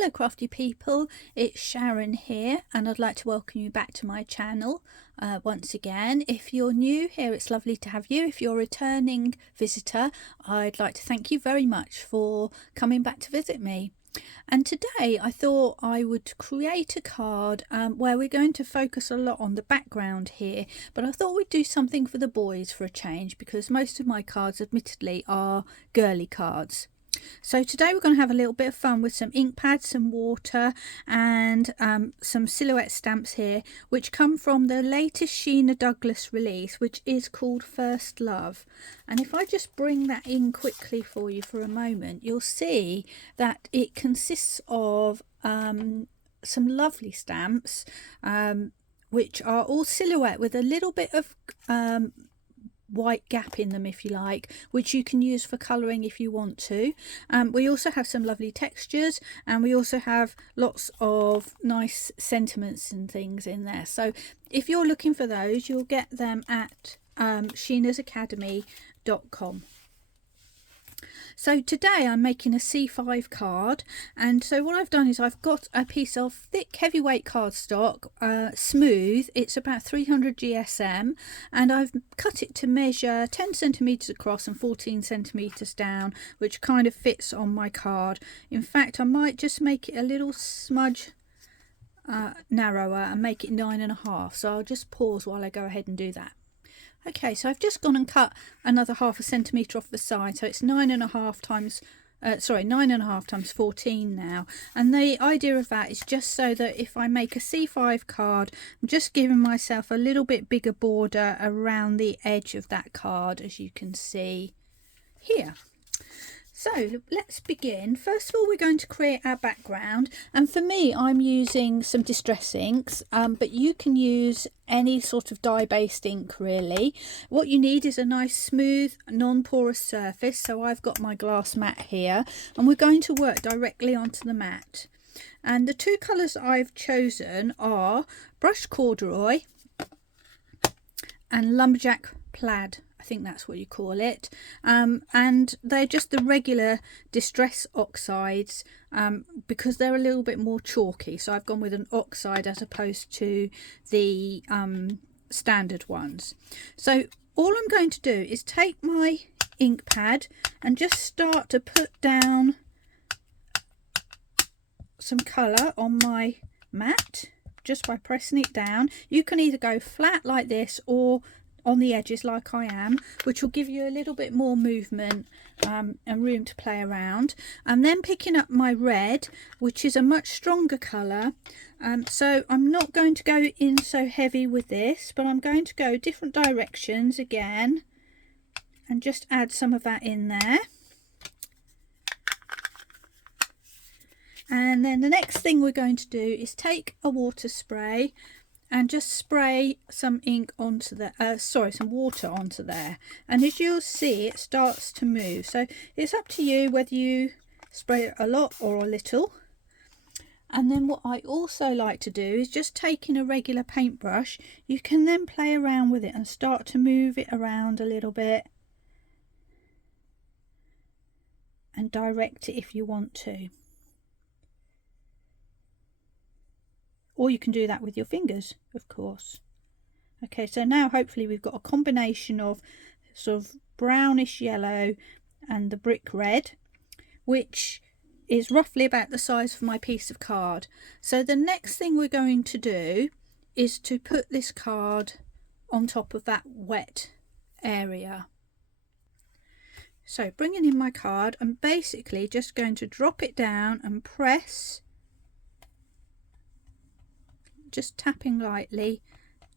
Hello crafty people, it's Sharon here and I'd like to welcome you back to my channel once again. If you're new here, it's lovely to have you. If you're a returning visitor, I'd like to thank you very much for coming back to visit me. And today I thought I would create a card where we're going to focus a lot on the background here, but I thought we'd do something for the boys for a change because most of my cards admittedly are girly cards. So today we're going to have a little bit of fun with some ink pads, some water and some silhouette stamps here, which come from the latest Sheena Douglass release, which is called First Love. And if I just bring that in quickly for you for a moment, you'll see that it consists of some lovely stamps which are all silhouette with a little bit of white gap in them, if you like, which you can use for colouring if you want to. We also have some lovely textures, and we also have lots of nice sentiments and things in there. So if you're looking for those, you'll get them at sheenasacademy.com. So today I'm making a C5 card, and so what I've done is I've got a piece of thick heavyweight cardstock, smooth, it's about 300 GSM, and I've cut it to measure 10 centimeters across and 14 centimeters down, which kind of fits on my card. In fact, I might just make it a little smudge narrower and make it 9.5, so I'll just pause while I go ahead and do that. Okay, so I've just gone and cut another 0.5 centimetre off the side, so it's 9.5 times 14 now. And the idea of that is just so that if I make a C5 card, I'm just giving myself a little bit bigger border around the edge of that card, as you can see here. So let's begin. First of all, we're going to create our background, and for me I'm using some distress inks, but you can use any sort of dye-based ink really. What you need is a nice smooth non-porous surface, so I've got my glass mat here and we're going to work directly onto the mat. And the two colours I've chosen are brushed corduroy and lumberjack plaid, I think that's what you call it, and they're just the regular distress oxides because they're a little bit more chalky, so I've gone with an oxide as opposed to the standard ones. So all I'm going to do is take my ink pad and just start to put down some colour on my mat just by pressing it down. You can either go flat like this or on the edges like I am, which will give you a little bit more movement and room to play around. And then picking up my red, which is a much stronger colour, so I'm not going to go in so heavy with this, but I'm going to go different directions again and just add some of that in there. And then the next thing we're going to do is take a water spray and just spray some ink onto the some water onto there, and as you'll see it starts to move. So it's up to you whether you spray it a lot or a little. And then what I also like to do is just taking a regular paintbrush, you can then play around with it and start to move it around a little bit and direct it if you want to. Or you can do that with your fingers, of course. Okay, so now hopefully we've got a combination of sort of brownish yellow and the brick red, which is roughly about the size of my piece of card. So the next thing we're going to do is to put this card on top of that wet area. So bringing in my card, I'm basically just going to drop it down and press, just tapping lightly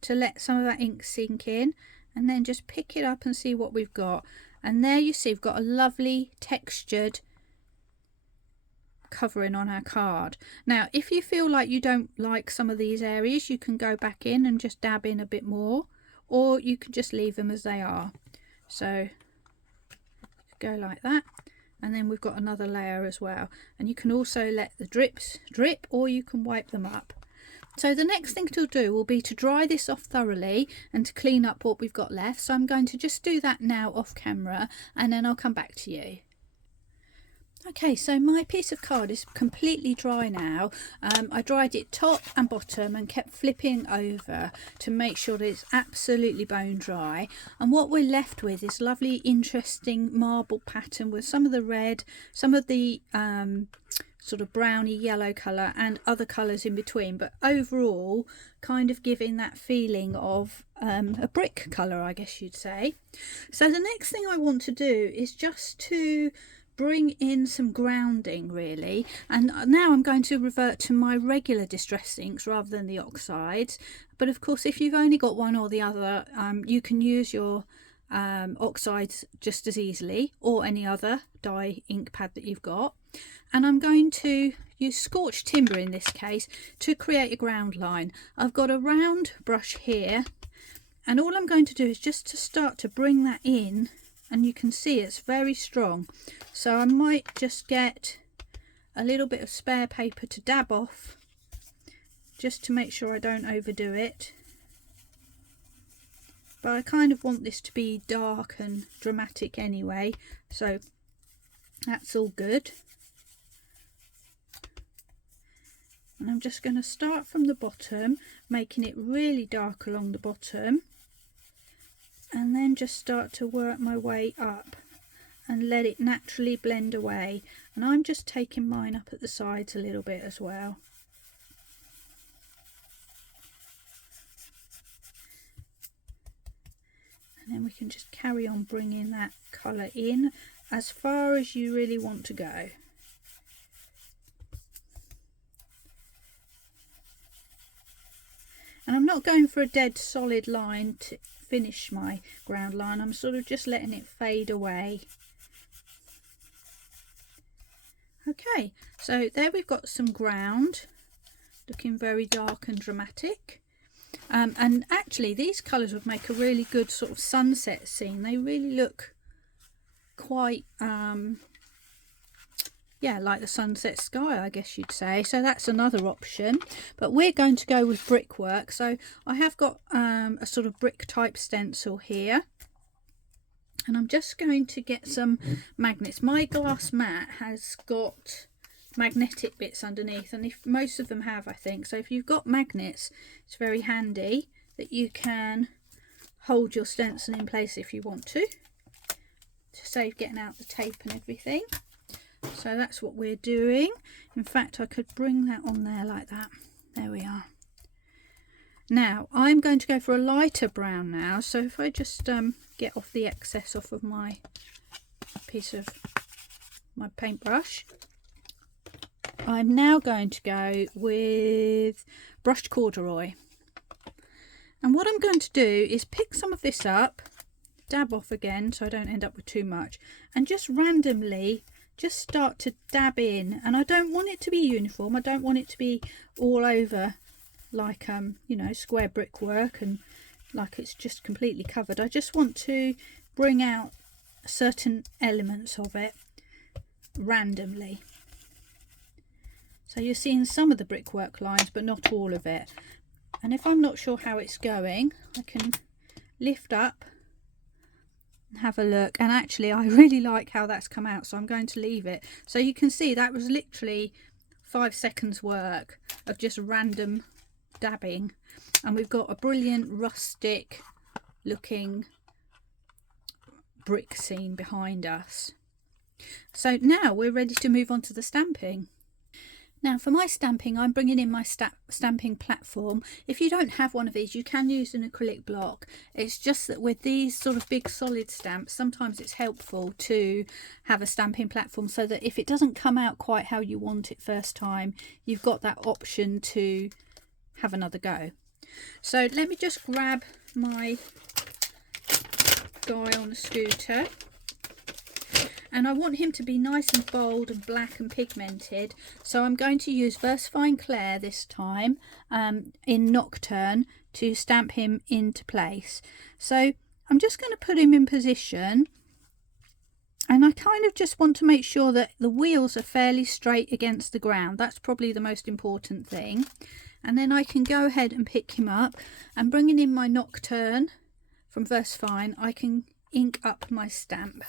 to let some of that ink sink in, and then just pick it up and see what we've got. And there you see we've got a lovely textured covering on our card. Now if you feel like you don't like some of these areas, you can go back in and just dab in a bit more, or you can just leave them as they are. So go like that, and then we've got another layer as well, and you can also let the drips drip, or you can wipe them up. So the next thing to do will be to dry this off thoroughly and to clean up what we've got left. So I'm going to just do that now off camera, and then I'll come back to you. Okay, so my piece of card is completely dry now. I dried it top and bottom and kept flipping over to make sure that it's absolutely bone dry. And what we're left with is lovely, interesting marble pattern with some of the red, some of the sort of browny yellow colour and other colours in between. But overall, kind of giving that feeling of a brick colour, I guess you'd say. So the next thing I want to do is just to bring in some grounding really, and now I'm going to revert to my regular distress inks rather than the oxides. But of course, if you've only got one or the other, you can use your oxides just as easily, or any other dye ink pad that you've got. And I'm going to use scorched timber in this case to create a ground line. I've got a round brush here, and all I'm going to do is just to start to bring that in, and you can see it's very strong. So I might just get a little bit of spare paper to dab off, just to make sure I don't overdo it. But I kind of want this to be dark and dramatic anyway, so that's all good. And I'm just going to start from the bottom, making it really dark along the bottom, and then just start to work my way up and let it naturally blend away. And I'm just taking mine up at the sides a little bit as well. And then we can just carry on bringing that colour in as far as you really want to go. And I'm not going for a dead solid line to finish my ground line. I'm sort of just letting it fade away. Okay, so there we've got some ground, looking very dark and dramatic. And actually these colours would make a really good sort of sunset scene. They really look quite yeah, like the sunset sky, I guess you'd say. So that's another option, but we're going to go with brickwork. So I have got a sort of brick type stencil here, and I'm just going to get some magnets. My glass mat has got magnetic bits underneath, and if most of them have, I think. So if you've got magnets, it's very handy that you can hold your stencil in place if you want to save getting out the tape and everything. So that's what we're doing. In fact, I could bring that on there like that. There we are. Now I'm going to go for a lighter brown now. So if I just get off the excess off of my piece of my paintbrush, I'm now going to go with brushed corduroy. And what I'm going to do is pick some of this up, dab off again so I don't end up with too much, and just randomly just start to dab in. And I don't want it to be uniform. I don't want it to be all over like you know, square brickwork and like it's just completely covered. I just want to bring out certain elements of it randomly. So you're seeing some of the brickwork lines but not all of it. And if I'm not sure how it's going, I can lift up and have a look. And actually I really like how that's come out, so I'm going to leave it. So you can see that was literally 5 seconds work of just random dabbing, and we've got a brilliant rustic looking brick scene behind us. So now we're ready to move on to the stamping. Now for my stamping, I'm bringing in my stamping platform. If you don't have one of these, you can use an acrylic block. It's just that with these sort of big solid stamps, sometimes it's helpful to have a stamping platform so that if it doesn't come out quite how you want it first time, you've got that option to have another go. So let me just grab my guy on the scooter. And I want him to be nice and bold and black and pigmented. So I'm going to use Versafine Clair this time in Nocturne to stamp him into place. So I'm just going to put him in position. And I kind of just want to make sure that the wheels are fairly straight against the ground. That's probably the most important thing. And then I can go ahead and pick him up. And bringing in my Nocturne from Versafine, I can ink up my stamp.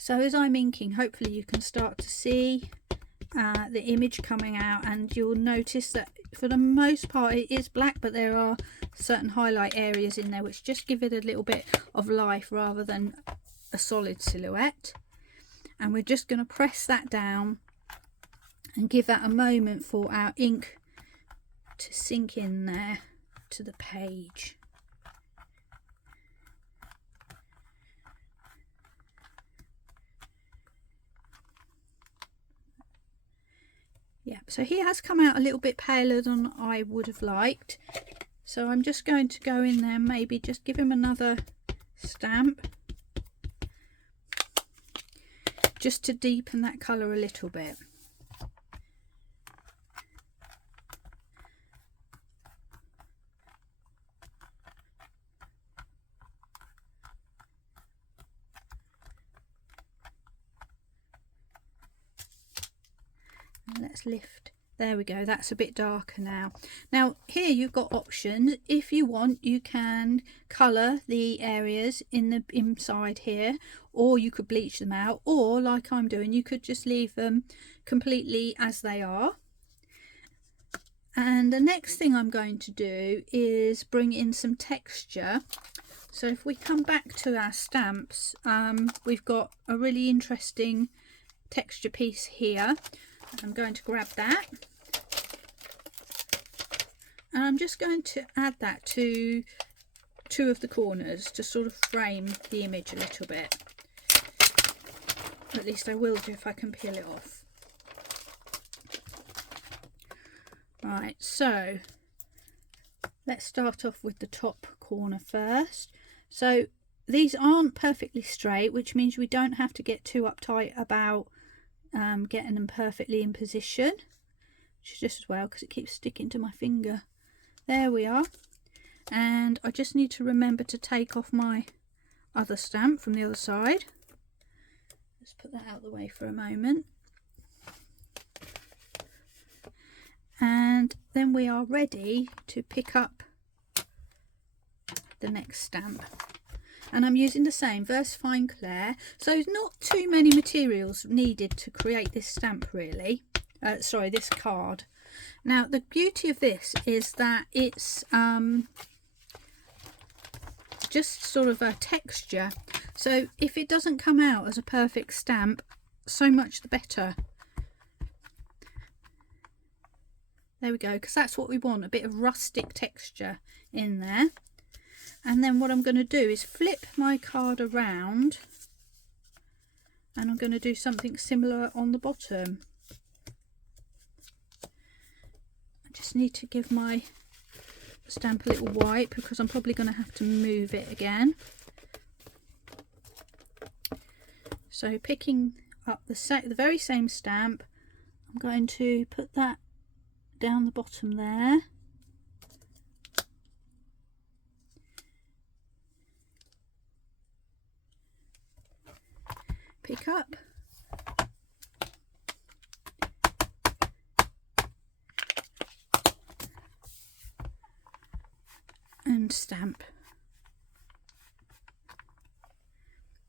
So as I'm inking, hopefully you can start to see the image coming out, and you'll notice that for the most part it is black, but there are certain highlight areas in there which just give it a little bit of life rather than a solid silhouette. And we're just going to press that down and give that a moment for our ink to sink in there to the page. Yeah, so he has come out a little bit paler than I would have liked. So I'm just going to go in there and maybe just give him another stamp, just to deepen that colour a little bit. Let's lift. There we go, that's a bit darker now. Now here you've got options. If you want, you can colour the areas in the inside here, or you could bleach them out, or like I'm doing, you could just leave them completely as they are. And the next thing I'm going to do is bring in some texture. So if we come back to our stamps, we've got a really interesting texture piece here. I'm going to grab that, and I'm just going to add that to two of the corners to sort of frame the image a little bit. At least I will do if I can peel it off. Right, so let's start off with the top corner first. So these aren't perfectly straight, which means we don't have to get too uptight about getting them perfectly in position, which is just as well because it keeps sticking to my finger. There we are. And I just need to remember to take off my other stamp from the other side. Let's put that out of the way for a moment. And then we are ready to pick up the next stamp. And I'm using the same VersaFine Clair. So not too many materials needed to create this stamp really. Sorry, this card. Now the beauty of this is that it's just sort of a texture. So if it doesn't come out as a perfect stamp, so much the better. There we go, because that's what we want, a bit of rustic texture in there. And then what I'm going to do is flip my card around, and I'm going to do something similar on the bottom. I just need to give my stamp a little wipe because I'm probably going to have to move it again. So picking up the very same stamp, I'm going to put that down the bottom there. Pick up, and stamp,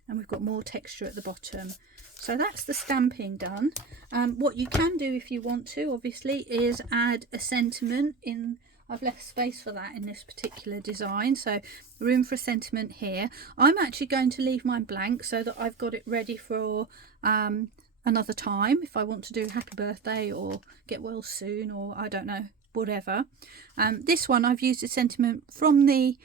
and we've got more texture at the bottom. So that's the stamping done. What you can do if you want to, obviously, is add a sentiment in. I've left space for that in this particular design, so room for a sentiment here. I'm actually going to leave mine blank so that I've got it ready for another time if I want to do happy birthday or get well soon, or I don't know, whatever. This one I've used a sentiment from the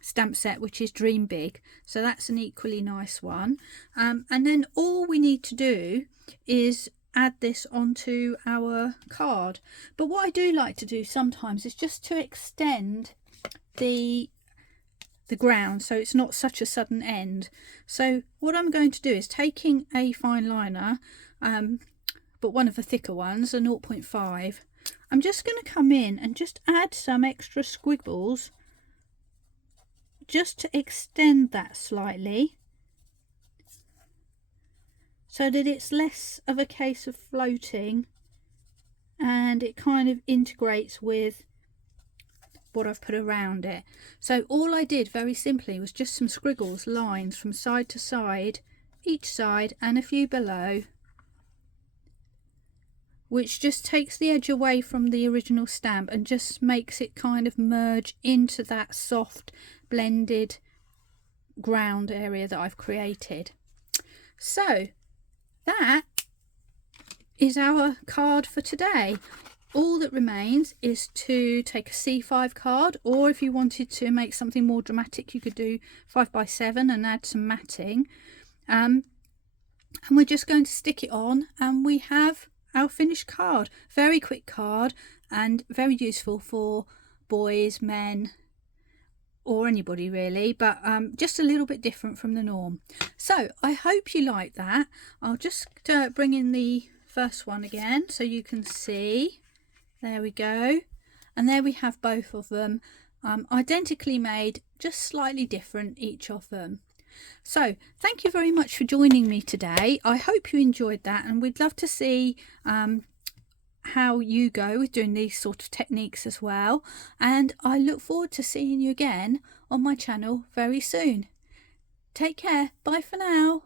stamp set, which is Dream Big, so that's an equally nice one. And then all we need to do is add this onto our card. But what I do like to do sometimes is just to extend the ground so it's not such a sudden end. So what I'm going to do is taking a fine liner, but one of the thicker ones, a 0.5, I'm just going to come in and just add some extra squiggles just to extend that slightly, so that it's less of a case of floating and it kind of integrates with what I've put around it. So all I did very simply was just some squiggles, lines from side to side each side and a few below, which just takes the edge away from the original stamp and just makes it kind of merge into that soft blended ground area that I've created. So that is our card for today. All that remains is to take a C5 card, or if you wanted to make something more dramatic, you could do 5x7 and add some matting. And we're just going to stick it on, and we have our finished card. Very quick card and very useful for boys, men, or anybody really, but just a little bit different from the norm. So I hope you like that. I'll just bring in the first one again so you can see. There we go, and there we have both of them, identically made, just slightly different each of them. So thank you very much for joining me today. I hope you enjoyed that, and we'd love to see how you go with doing these sort of techniques as well, and I look forward to seeing you again on my channel very soon. Take care. Bye for now.